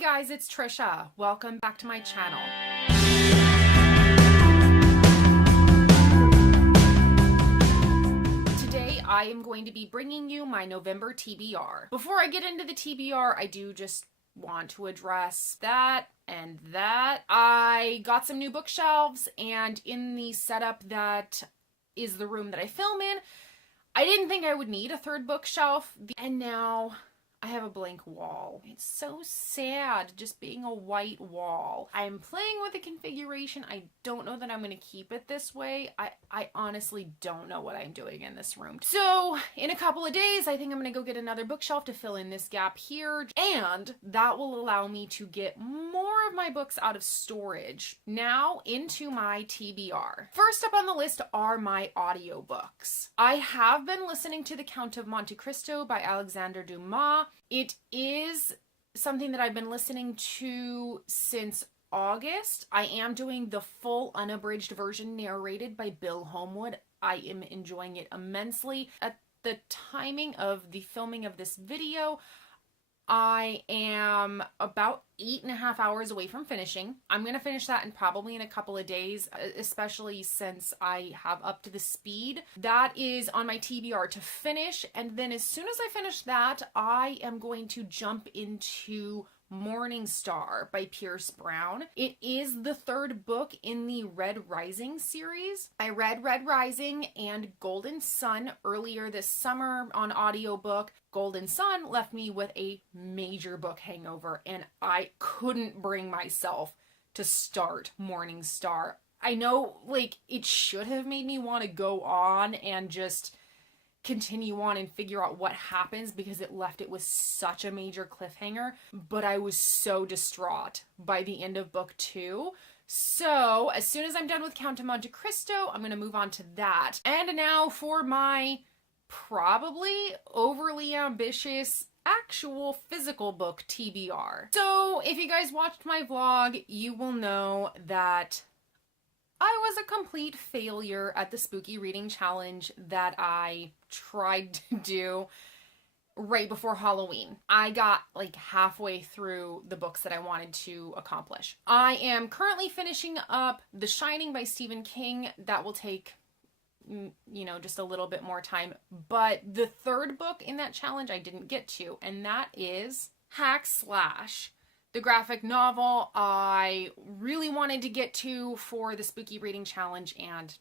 Hey guys, it's Trisha. Welcome back to my channel. Today I am going to be bringing you my November TBR. Before I get into the TBR, I do just want to address that and that. I got some new bookshelves, and in the setup that is the room that I film in, I didn't think I would need a third bookshelf, and now I have a blank wall. It's so sad just being a white wall. I'm playing with the configuration. I don't know that I'm going to keep it this way. I honestly don't know what I'm doing in this room. So in a couple of days, I think I'm going to go get another bookshelf to fill in this gap here. And that will allow me to get more of my books out of storage. Now into my TBR. First up on the list are my audiobooks. I have been listening to The Count of Monte Cristo by Alexandre Dumas. It is something that I've been listening to since August. I am doing the full unabridged version narrated by Bill Homewood. I am enjoying it immensely. At the timing of the filming of this video, I am about 8.5 hours away from finishing. I'm going to finish that probably in a couple of days, especially since I have up to the speed. That is on my TBR to finish, and then as soon as I finish that, I am going to jump into Morning Star by Pierce Brown. It is the third book in the Red Rising series. I read Red Rising and Golden Sun earlier this summer on audiobook. Golden Sun left me with a major book hangover, and I couldn't bring myself to start Morning Star. I know, it should have made me want to go on and just continue on and figure out what happens because it left it with such a major cliffhanger, but I was so distraught by the end of book 2. So as soon as I'm done with Count of Monte Cristo, I'm going to move on to that. And now for my probably overly ambitious actual physical book TBR. So if you guys watched my vlog, you will know that I was a complete failure at the spooky reading challenge that I tried to do right before Halloween. I got halfway through the books that I wanted to accomplish. I am currently finishing up The Shining by Stephen King. That will take, just a little bit more time. But the third book in that challenge I didn't get to, and that is Hack Slash, the graphic novel I really wanted to get to for the spooky reading challenge and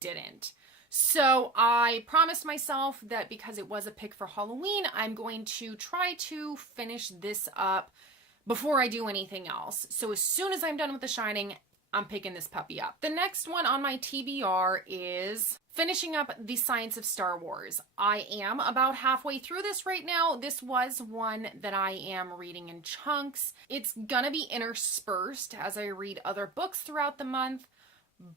didn't. So I promised myself that because it was a pick for Halloween, I'm going to try to finish this up before I do anything else. So as soon as I'm done with The Shining, I'm picking this puppy up. The next one on my TBR is finishing up The Science of Star Wars. I am about halfway through this right now. This was one that I am reading in chunks. It's gonna be interspersed as I read other books throughout the month,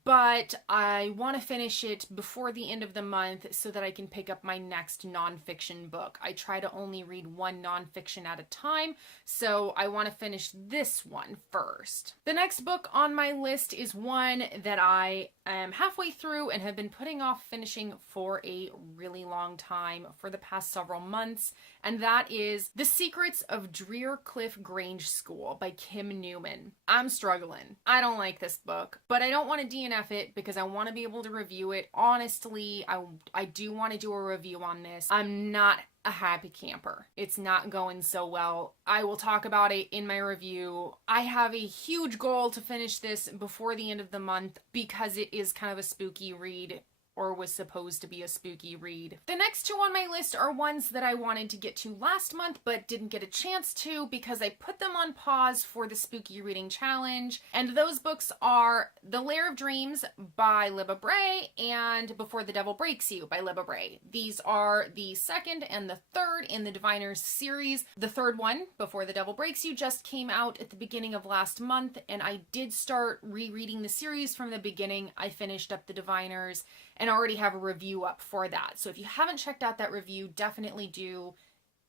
but I want to finish it before the end of the month so that I can pick up my next nonfiction book. I try to only read one nonfiction at a time, so I want to finish this one first. The next book on my list is one that I am halfway through and have been putting off finishing for a really long time, for the past several months, and that is The Secrets of Drear Cliff Grange School by Kim Newman. I'm struggling. I don't like this book, but I don't want to DNF it because I want to be able to review it. Honestly, I do want to do a review on this. I'm not a happy camper. It's not going so well. I will talk about it in my review. I have a huge goal to finish this before the end of the month because it is kind of a spooky read, or was supposed to be a spooky read. The next two on my list are ones that I wanted to get to last month but didn't get a chance to because I put them on pause for the spooky reading challenge, and those books are The Lair of Dreams by Libba Bray and Before the Devil Breaks You by Libba Bray. These are the second and the third in the Diviners series. The third one, Before the Devil Breaks You, just came out at the beginning of last month, and I did start rereading the series from the beginning. I finished up the Diviners and already have a review up for that. So if you haven't checked out that review, definitely do.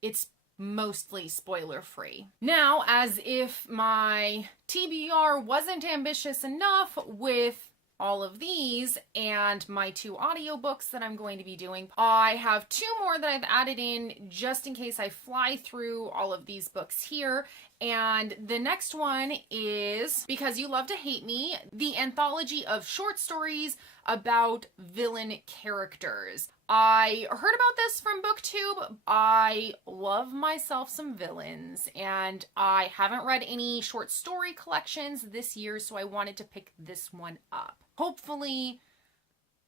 It's mostly spoiler free. Now, as if my TBR wasn't ambitious enough with all of these and my 2 audiobooks that I'm going to be doing, I have 2 more that I've added in just in case I fly through all of these books here. And the next one is Because You Love to Hate Me, the anthology of short stories about villain characters. I heard about this from BookTube. I love myself some villains, and I haven't read any short story collections this year, so I wanted to pick this one up. Hopefully,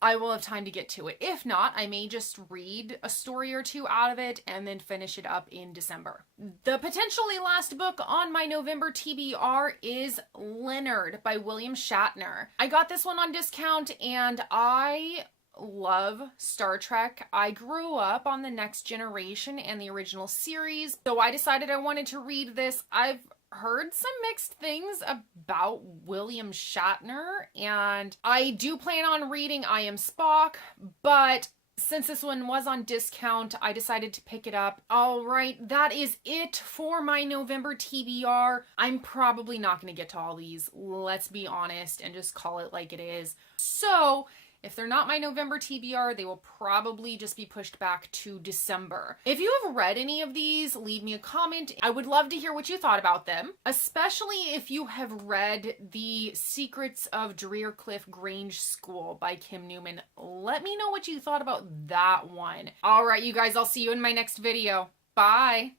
I will have time to get to it. If not, I may just read a story or two out of it and then finish it up in December. The potentially last book on my November TBR is Leonard by William Shatner. I got this one on discount, and I love Star Trek. I grew up on The Next Generation and the original series, so I decided I wanted to read this. I've heard some mixed things about William Shatner, and I do plan on reading I Am Spock, but since this one was on discount, I decided to pick it up. All right, that is it for my November TBR. I'm probably not going to get to all these, let's be honest, and just call it like it is. So if they're not my November TBR, they will probably just be pushed back to December. If you have read any of these, leave me a comment. I would love to hear what you thought about them, especially if you have read The Secrets of Drearcliff Grange School by Kim Newman. Let me know what you thought about that one. All right, you guys, I'll see you in my next video. Bye.